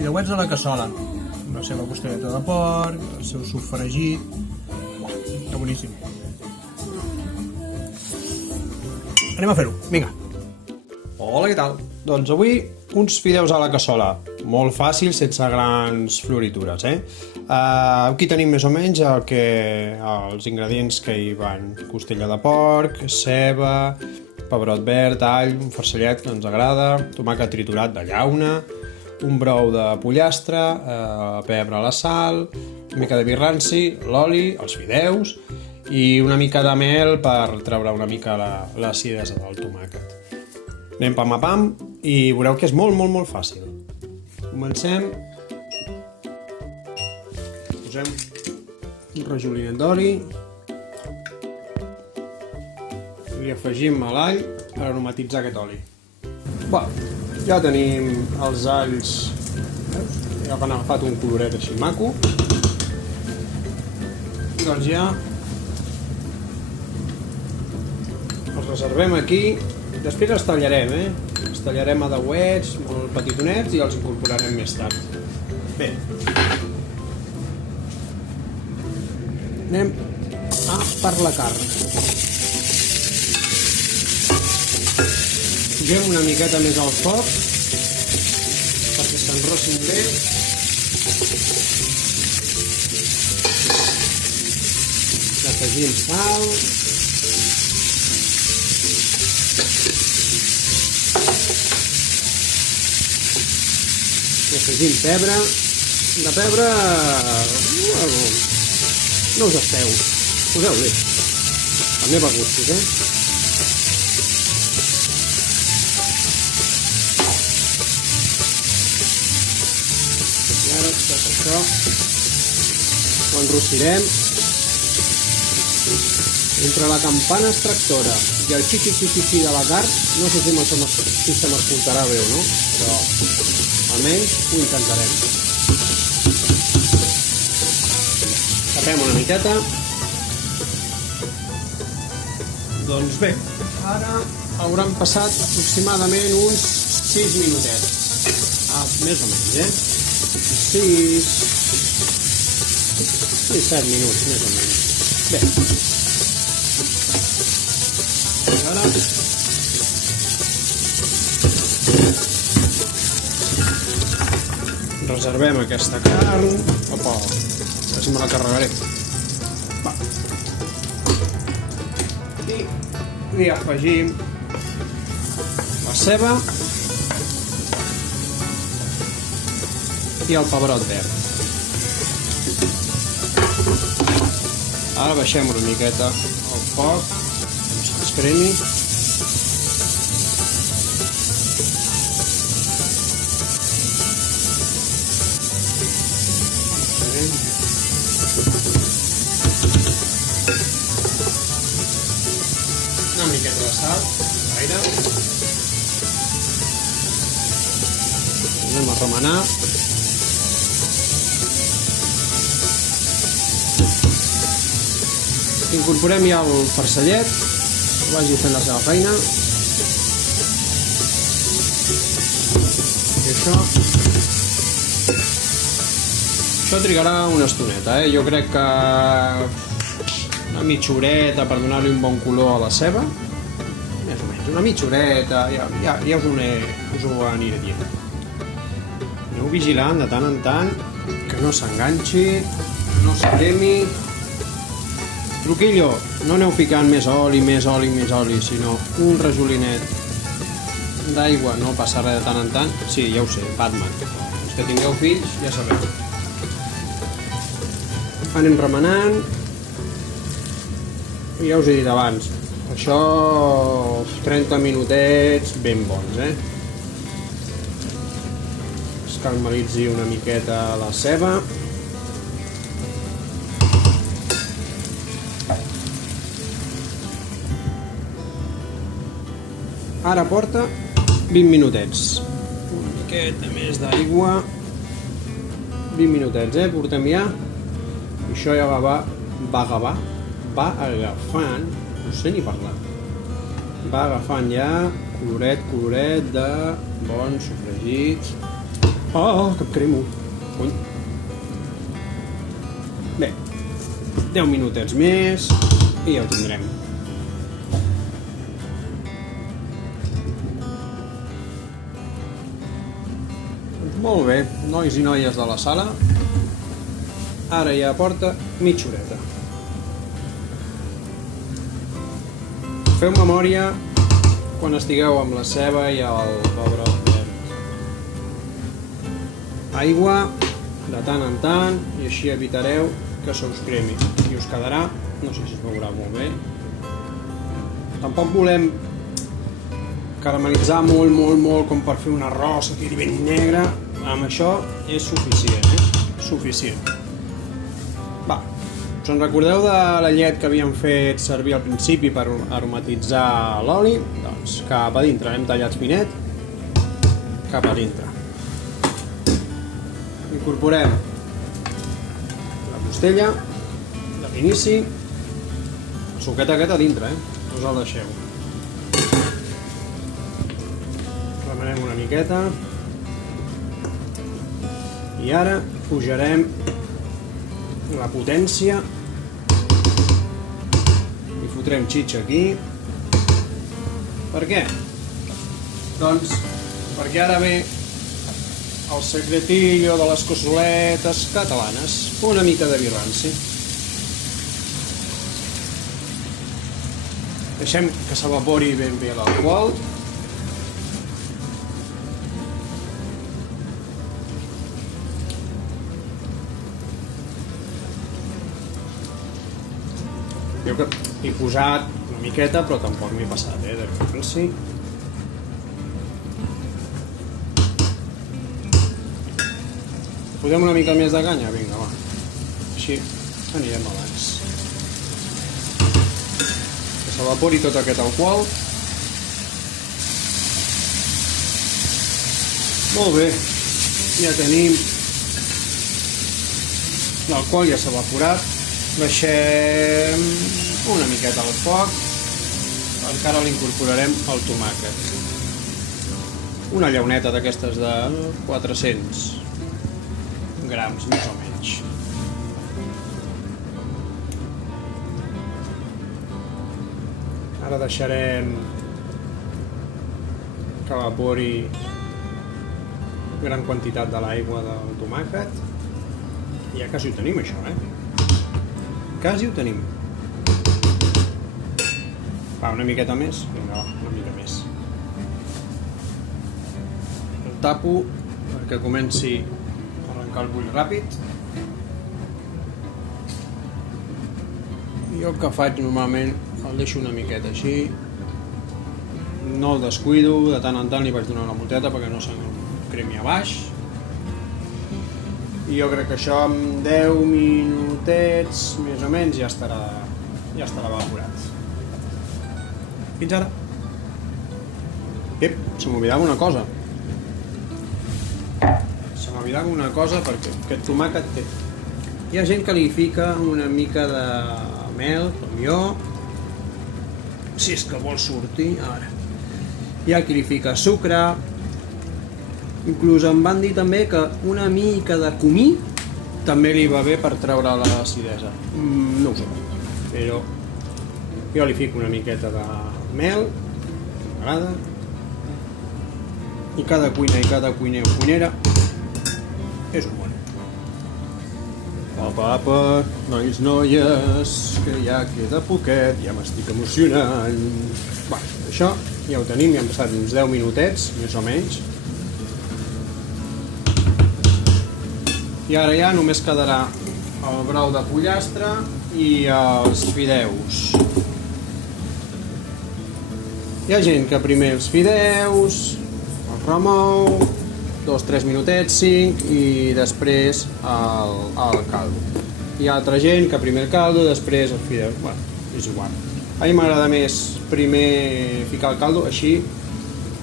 fideuets a la cassola, amb la seva costelleta de porc, el seu sofregit. Uah, està boníssim. Anem a fer-ho, vinga. Hola, què tal? Doncs avui uns fideus a la cassola, molt fàcil, sense grans floritures, Aquí tenim més o menys els ingredients que hi van: costella de porc, ceba, pebrot verd, all, un farcellet que ens agrada, tomàquet triturat de llauna, un brou de pollastre, pebre a la sal, una mica de vi ranci, l'oli, els fideus i una mica de mel per treure una mica l'acidesa del tomàquet. Anem pam a pam i veureu que és molt, molt, molt fàcil. Comencem. Posem un rajolinet d'oli. Li afegim l'all per aromatitzar aquest oli. Ja tenim els alls, veus? Ja han agafat un coloret així maco. Doncs ja els reservem aquí. Després els tallarem, Els tallarem a dauets, molt petitonets, i els incorporarem més tard. Bé. Anem per la carn. Posem una miqueta més al foc perquè s'enrossin bé. Afegim sal. Afegim pebre. De pebre no us esteu, poseu-li, també per gustos, I ara tot això ho enrossirem. Entre la campana extractora i el xixi-xixi de la carn, no sé si se m'escoltarà bé o no, però almenys ho intentarem. Tapem una miqueta. Doncs bé, ara hauran passat aproximadament uns 6 minutets. Més o menys, 7 minuts, més o menys. Bé. Ara reservem aquesta carn. Opa, si me la carregaré. I li afegim la ceba i el pebrot verd. Ara baixem una miqueta el foc, com s'escremi. Una miqueta de sal, gaire. Anem a remenar. Incorporem ja el farcellet, que vagi fent la seva feina. I això trigarà una estoneta, Jo crec que una mitja horeta per donar-li un bon color a la ceba. Més o menys, una mitja horeta, ja us ho aniré dient. Aneu vigilant de tant en tant, que no s'enganxi, no s'agremi. Truquillo, no aneu ficant més oli, sinó un rajolinet d'aigua, no passa res de tant en tant. Sí, ja ho sé, Batman. Els que tingueu fills, ja sabeu. Anem remenant. I ja us he dit abans, això 30 minutets ben bons, Es caramel·litzi una miqueta la ceba. Ara porta 20 minutets. Una miqueta més d'aigua. 20 minutets, portem ja. I això ja va agafant, no sé ni parlar. Va agafant ja coloret de bons sofregits. Oh, que em cremo. Cony. Bé, 10 minutets més i ja ho tindrem. Molt bé, nois i noies de la sala, ara ja porta mitja horeta. Feu memòria quan estigueu amb la ceba i el pebrot verd. Aigua de tant en tant i així evitareu que se us cremi i us quedarà, no sé si es veurà molt bé. Tampoc volem caramelitzar molt com per fer un arròs que quedi ben negre. Amb això és suficient, Suficient. Va, us en recordeu de la llet que havíem fet servir al principi per aromatitzar l'oli? Doncs cap a dintre, l'hem tallat finet, cap a dintre. Incorporem la costella de l'inici, el suquet aquest a dintre, no us el deixeu. Remenem una miqueta. I ara pujarem la potència i fotrem xitxa aquí. Per què? Doncs perquè ara ve el secretillo de les cassoletes catalanes, una mica de vi ranci. Deixem que s'evapori ben bé l'alcohol. Jo que he posat una miqueta, però tampoc m'he passat, de ranci. Posem una mica més de canya? Vinga, va. Així anirem abans. Que s'evapori tot aquest alcohol. Molt bé. Ja tenim l'alcohol, ja s'ha evaporat. Deixem una miqueta al foc, perquè ara l'incorporarem al tomàquet. Una llauneta d'aquestes de 400 grams, més o menys. Ara deixarem que evapori gran quantitat de l'aigua del tomàquet. I ja quasi ho tenim, això, Quasi ho tenim. Va, una miqueta més? Vinga, va, una mica més. El tapo perquè comenci a arrencar el bull ràpid. Jo el que faig normalment el deixo una miqueta així. No el descuido, de tant en tant li vaig donar una volteta perquè no se'm cremi a baix. I jo crec que això amb 10 minutets, més o menys, ja estarà evaporat. Fins ara. Ep, se m'oblidava una cosa. Perquè aquest tomàquet té. Hi ha gent que li fica una mica de mel, com jo, si és que vol sortir, ara. Hi ha qui li fica sucre. Inclús em van dir també que una mica de comí també li va bé per treure l'acidesa. No ho sé, però jo li fico una miqueta de mel, m'agrada, i cada cuiner i cada cuiner o cuinera és un bon. Apa, nois, noies, que ja queda poquet, ja m'estic emocionant. Bé, això ja ho tenim, ja han passat uns 10 minutets, més o menys. I ara ja només quedarà el brou de pollastre i els fideus. Hi ha gent que primer els fideus, els remou, 2-3 minutets, 5, i després el caldo. Hi ha altra gent que primer el caldo, després el fideu. Bueno, és igual. A mi m'agrada més primer ficar el caldo, així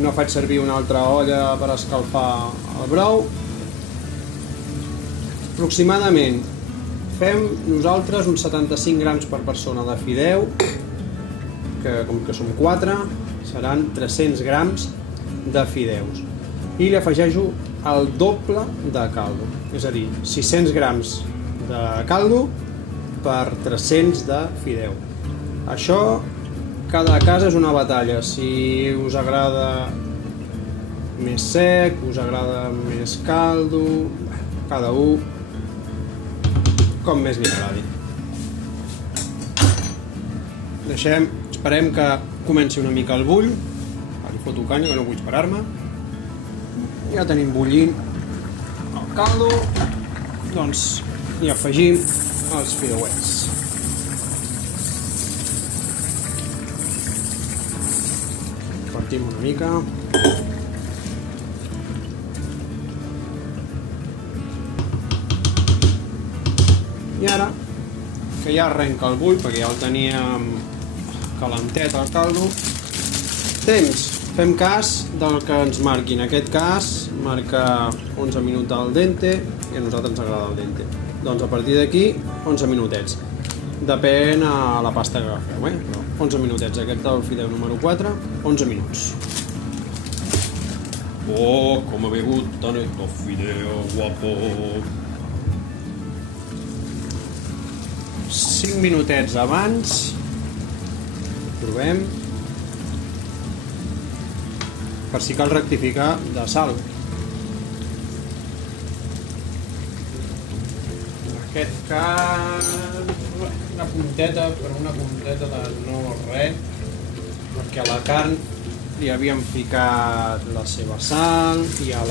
no faig servir una altra olla per escalfar el brou. Aproximadament fem nosaltres uns 75 grams per persona de fideu, que com que som 4 seran 300 grams de fideus, i li afegeixo el doble de caldo. És a dir, 600 grams de caldo per 300 de fideu. Això, cada casa és una batalla. Si us agrada més sec, us agrada més caldo, cada un com més li agradi. Esperem que comenci una mica el bull. Li foto canya, que no vull esperar-me. Ja tenim bullint el caldo, doncs hi afegim els fideuets. Partim una mica. I ara, que ja arrenca el bull, perquè ja el teníem calentet el caldo, temps, fem cas del que ens marqui. En aquest cas marca 11 minuts al dente i a nosaltres ens agrada el dente. Doncs a partir d'aquí 11 minutets. Depèn a la pasta que agafeu, però 11 minutets. Aquest del fideu número 4, 11 minuts. Oh, com me gustan estos fideos guapos. 5 minutets abans, provem, per si cal rectificar de sal. En aquest cas, una punteta, però una punteta de no res, perquè a la carn li havíem ficat la seva sal i a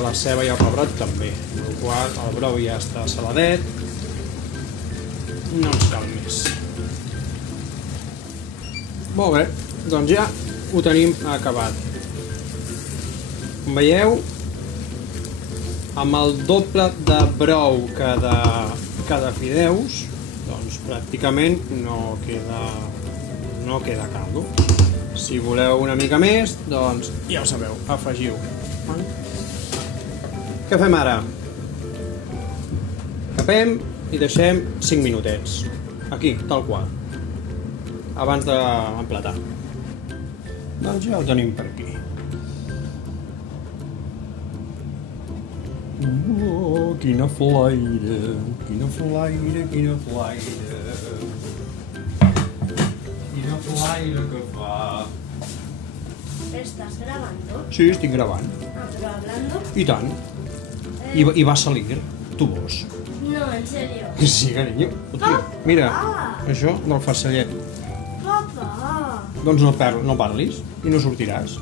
la ceba i al pebrot també, amb el qual el brou ja està saladet. No ens cal més. Molt bé, doncs ja ho tenim acabat. Com veieu, amb el doble de brou que de fideus, doncs pràcticament no queda caldo. Si voleu una mica més, doncs ja ho sabeu, afegiu. Què fem ara? Capem i deixem 5 minutets, aquí, tal qual, abans d'emplatar. Doncs ja ho tenim per aquí. Oh, quina flaire, quina flaire, quina flaire. Quina flaire que fa. ¿Estás grabando? Sí, estic gravant. Ah, pero hablando. I tant. I va salir, tu vols. No, en serio. Sí, carinyo. Mira, això del farcellet. Papá. Doncs no parlis i no sortiràs.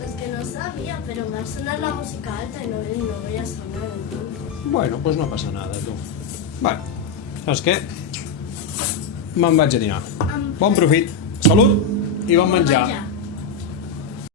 Es que no sabía, pero va a sonar la música alta y no voy a sonar entonces. Bueno, doncs no passa nada, tu. Bé, saps què? Me'n vaig a dinar. Bon profit, salut i bon menjar.